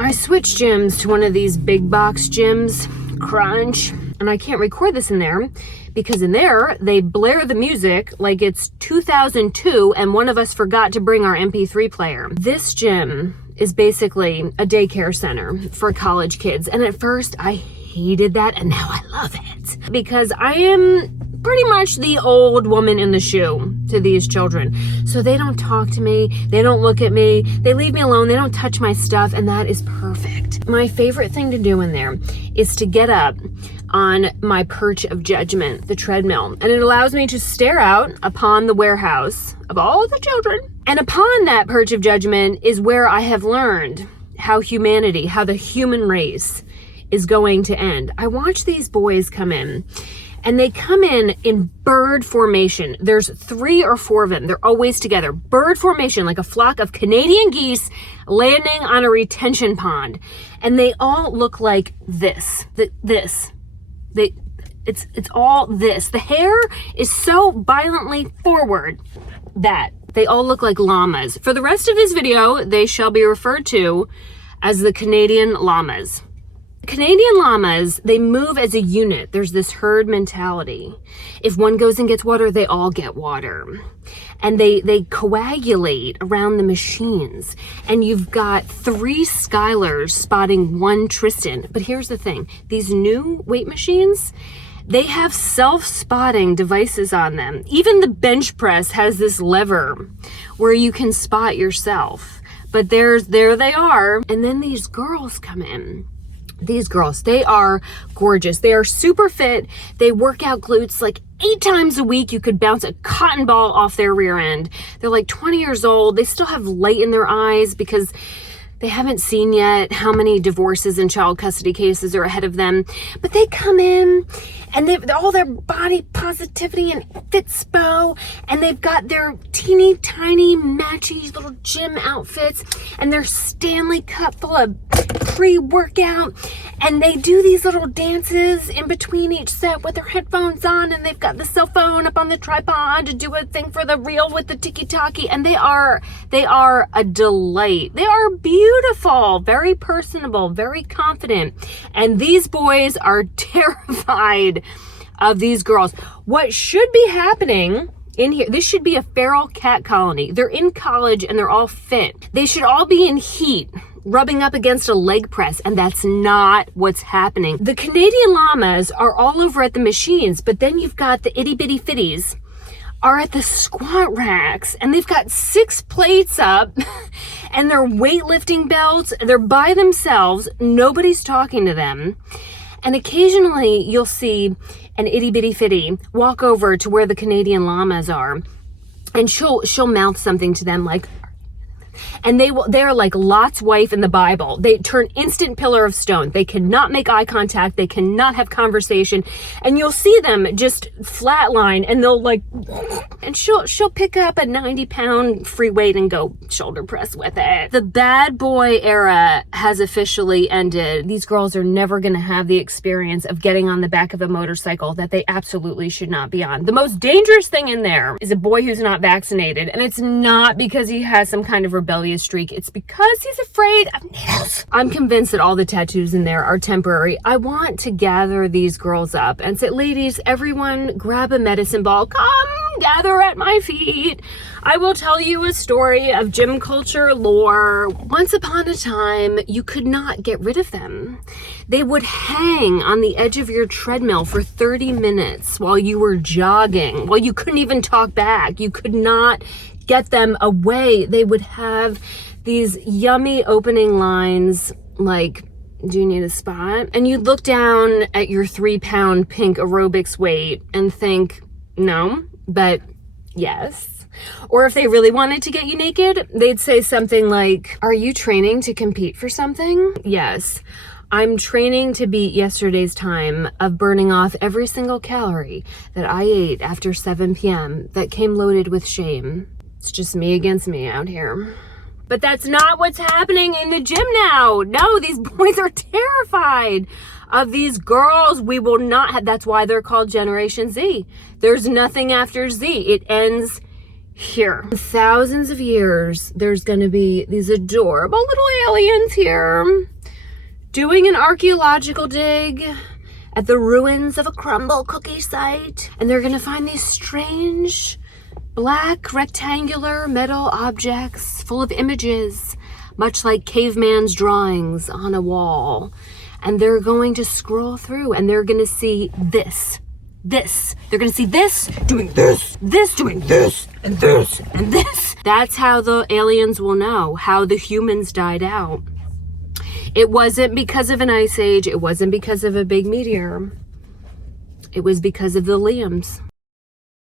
I switched gyms to one of these big box gyms, Crunch, and I can't record this in there because in there they blare the music like it's 2002 and one of us forgot to bring our MP3 player. This gym is basically a daycare center for college kids, and at first I hated that, and now I love it because I am pretty much the old woman in the shoe to these children. So they don't talk to me, they don't look at me, they leave me alone, they don't touch my stuff, and that is perfect. My favorite thing to do in there is to get up on my perch of judgment, the treadmill, and it allows me to stare out upon the warehouse of all the children. And upon that perch of judgment is where I have learned how humanity, how the human race is going to end. I watch these boys come in, and they come in bird formation. There's 3 or 4 of them. They're always together. Bird formation, like a flock of Canadian geese landing on a retention pond. And they all look like this. It's all this. The hair is so violently forward that they all look like llamas. For the rest of this video, they shall be referred to as the Canadian llamas. Canadian llamas, they move as a unit. There's this herd mentality. If one goes and gets water, they all get water. And they coagulate around the machines. And you've got 3 Skylers spotting 1 Tristan. But here's the thing. These new weight machines, they have self-spotting devices on them. Even the bench press has this lever where you can spot yourself. But there they are. And then these girls come in. These girls, they are gorgeous. They are super fit. They work out glutes like 8 times a week. You could bounce a cotton ball off their rear end. They're like 20 years old. They still have light in their eyes because they haven't seen yet how many divorces and child custody cases are ahead of them. But they come in and all their body positivity and fitspo, and they've got their teeny tiny matchy little gym outfits and their Stanley Cup full of pre-workout, and they do these little dances in between each set with their headphones on, and they've got the cell phone up on the tripod to do a thing for the reel with the tiki-taki, and they are a delight. They are beautiful, very personable, very confident, and these boys are terrified of these girls. What should be happening in here, this should be a feral cat colony. They're in college and they're all fit. They should all be in heat, rubbing up against a leg press, and that's not what's happening. The Canadian llamas are all over at the machines, but then you've got the itty bitty fitties are at the squat racks, and they've got 6 plates up and their weightlifting belts. They're by themselves. Nobody's talking to them. And occasionally you'll see an itty bitty fitty walk over to where the Canadian llamas are, and she'll mouth something to them like, and they're like Lot's wife in the Bible. They turn instant pillar of stone. They cannot make eye contact. They cannot have conversation. And you'll see them just flatline, and they'll like, and she'll pick up a 90-pound free weight and go shoulder press with it. The bad boy era has officially ended. These girls are never going to have the experience of getting on the back of a motorcycle that they absolutely should not be on. The most dangerous thing in there is a boy who's not vaccinated, and it's not because he has some kind of rebellious streak. It's because he's afraid of needles. I'm convinced that all the tattoos in there are temporary. I want to gather these girls up and say, ladies, everyone grab a medicine ball. Come gather at my feet. I will tell you a story of gym culture lore. Once upon a time, you could not get rid of them. They would hang on the edge of your treadmill for 30 minutes while you were jogging, while you couldn't even talk back. You could not get them away. They would have these yummy opening lines like, do you need a spot? And you'd look down at your 3-pound pink aerobics weight and think, no, but yes. Or if they really wanted to get you naked, they'd say something like, are you training to compete for something? Yes. I'm training to beat yesterday's time of burning off every single calorie that I ate after 7 p.m. that came loaded with shame. It's just me against me out here. But that's not what's happening in the gym now. No, these boys are terrified of these girls. We will not have, that's why they're called Generation Z. There's nothing after Z. It ends here. In thousands of years, there's going to be these adorable little aliens here doing an archaeological dig at the ruins of a crumble cookie site. And they're going to find these strange black rectangular metal objects full of images, much like caveman's drawings on a wall. And they're going to scroll through and they're going to see this. They're going to see this doing this doing this, and this, and this. That's how the aliens will know how the humans died out. It wasn't because of an ice age. It wasn't because of a big meteor. It was because of the LLAMAS.